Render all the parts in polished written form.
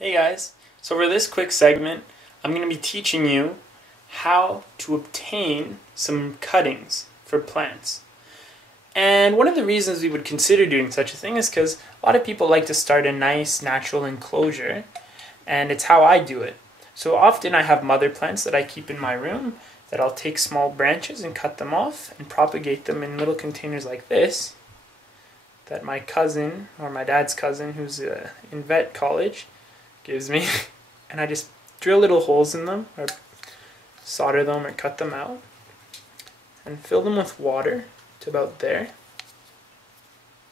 Hey guys, so for this quick segment, I'm going to be teaching you how to obtain some cuttings for plants. And one of the reasons we would consider doing such a thing is because a lot of people like to start a nice natural enclosure, and it's how I do it. So often I have mother plants that I keep in my room that I'll take small branches and cut them off and propagate them in little containers like this that my cousin, or my dad's cousin, who's in vet college, gives me, and I just drill little holes in them, or solder them, or cut them out, and fill them with water to about there,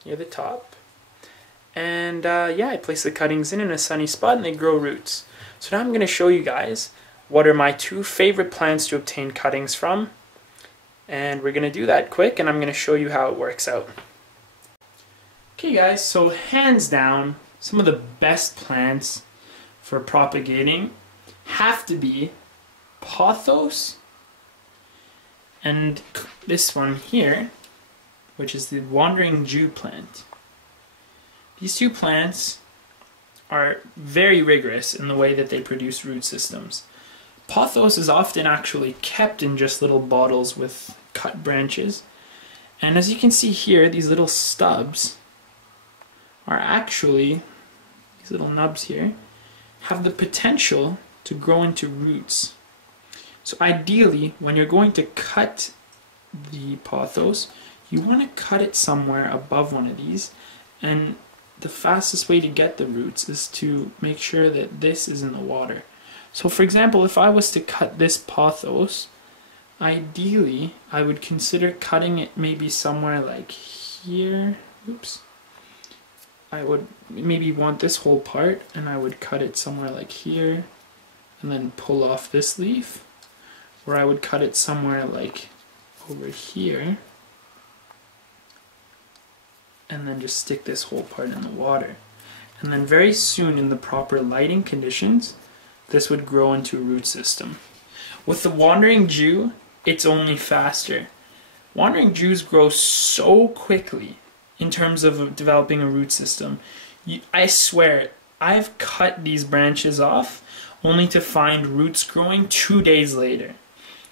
near the top. And yeah, I place the cuttings in a sunny spot and they grow roots. So now I'm going to show you guys what are my two favorite plants to obtain cuttings from, and we're going to do that quick, and I'm going to show you how it works out. Okay guys, so hands down, some of the best plants for propagating have to be Pothos and this one here, which is the wandering Jew plant. These two plants are very rigorous in the way that they produce root systems. Pothos is often actually kept in just little bottles with cut branches, and as you can see here, these little stubs are actually, these little nubs here, have the potential to grow into roots. So ideally, when you're going to cut the pothos, you want to cut it somewhere above one of these, and the fastest way to get the roots is to make sure that this is in the water. So for example, if I was to cut this pothos, ideally I would consider cutting it maybe somewhere like here. Oops. I would maybe want this whole part, and I would cut it somewhere like here and then pull off this leaf, or I would cut it somewhere like over here and then just stick this whole part in the water. And then very soon, in the proper lighting conditions, this would grow into a root system. With the wandering Jew, it's only faster. Wandering Jews grow so quickly in terms of developing a root system. I swear, I've cut these branches off only to find roots growing 2 days later.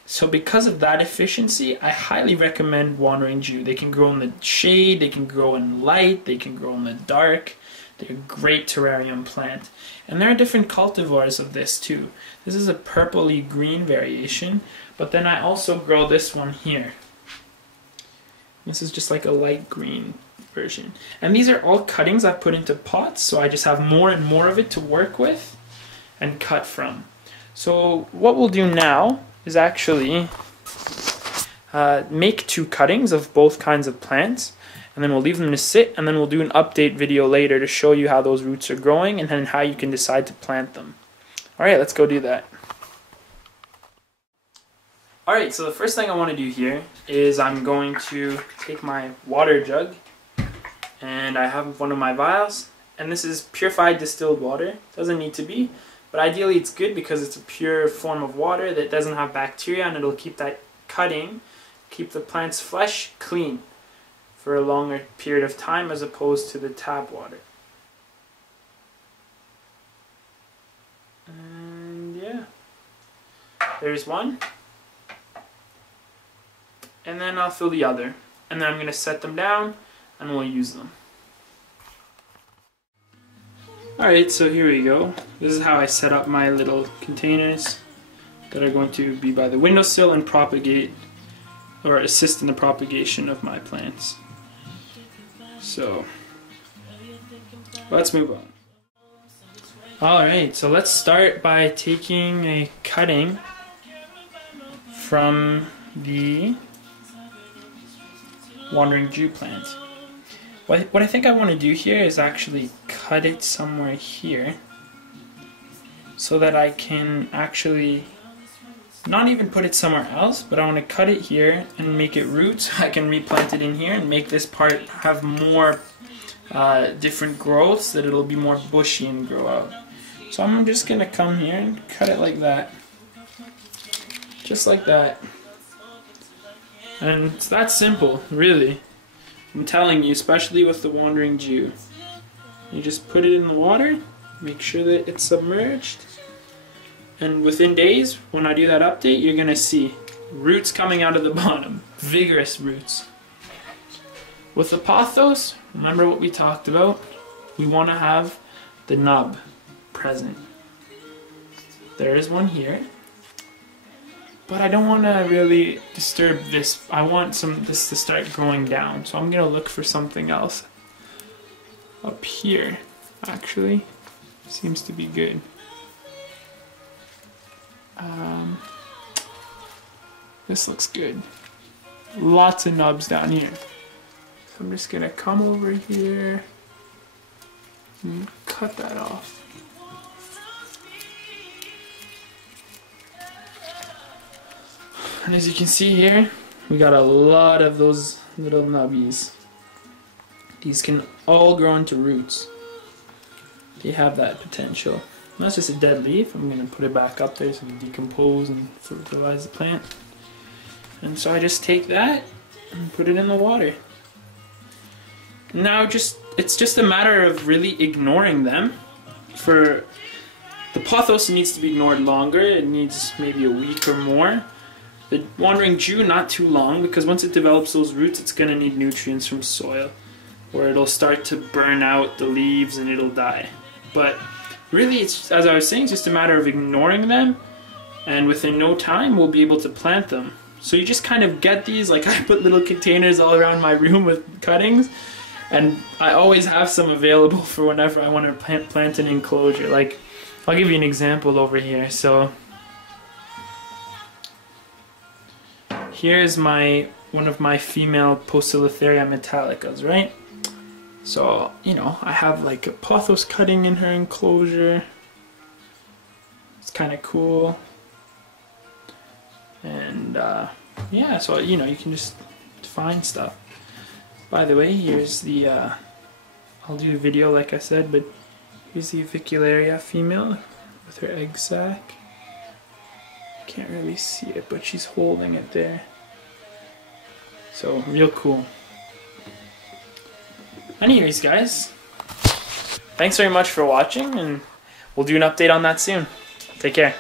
So because of that efficiency, I highly recommend wandering Jew. They can grow in the shade, they can grow in light, they can grow in the dark. They're a great terrarium plant. And there are different cultivars of this too. This is a purpley green variation, but then I also grow this one here. This is just like a light green version. And these are all cuttings I've put into pots, so I just have more and more of it to work with and cut from. So what we'll do now is actually make two cuttings of both kinds of plants, and then we'll leave them to sit, and then we'll do an update video later to show you how those roots are growing and then how you can decide to plant them. Alright, let's go do that. Alright, so the first thing I want to do here is I'm going to take my water jug, and I have one of my vials, and this is purified distilled water. Doesn't need to be, but ideally it's good because it's a pure form of water that doesn't have bacteria, and it'll keep that cutting, keep the plant's flesh clean for a longer period of time as opposed to the tap water. And yeah, there's one. And then I'll fill the other. And then I'm going to set them down and we'll use them. Alright, so here we go. This is how I set up my little containers that are going to be by the windowsill and propagate or assist in the propagation of my plants. So, let's move on. Alright, so let's start by taking a cutting from the wandering Jew plant. What I think I want to do here is actually cut it somewhere here so that I can actually not even put it somewhere else, but I want to cut it here and make it roots. I can replant it in here and make this part have more different growths, that it'll be more bushy and grow out. So I'm just going to come here and cut it like that. Just like that. And it's that simple, really. I'm telling you, especially with the wandering Jew. You just put it in the water, Make sure that it's submerged. And within days, when I do that update, you're going to see roots coming out of the bottom. Vigorous roots. With the Pothos, remember what we talked about? We want to have the nub present. There is one here. But I don't want to really disturb this. I want this to start growing down. So I'm going to look for something else. Up here, actually, seems to be good. This looks good. Lots of nubs down here. So I'm just gonna come over here and cut that off. And as you can see here, we got a lot of those little nubbies. These can all grow into roots. They have that potential. And that's just a dead leaf. I'm going to put it back up there so it can decompose and fertilize the plant. And so I just take that and put it in the water. Now it's just a matter of really ignoring them. For the Pothos, it needs to be ignored longer. It needs maybe a week or more. The Wandering Jew, not too long, because once it develops those roots, it's going to need nutrients from soil, where it'll start to burn out the leaves and it'll die. But really, it's, as I was saying, it's just a matter of ignoring them, and within no time we'll be able to plant them. So you just kind of get these, like I put little containers all around my room with cuttings, and I always have some available for whenever I want to plant an enclosure. Like, I'll give you an example over here. So here's one of my female Poecilotheria metallicas, right? So, you know, I have like a Pothos cutting in her enclosure. It's kind of cool. And yeah, so, you know, you can just find stuff. By the way, here's the, I'll do a video like I said, but here's the Avicularia female with her egg sac. Can't really see it, but she's holding it there. So, real cool. Anyways, guys, thanks very much for watching, and we'll do an update on that soon. Take care.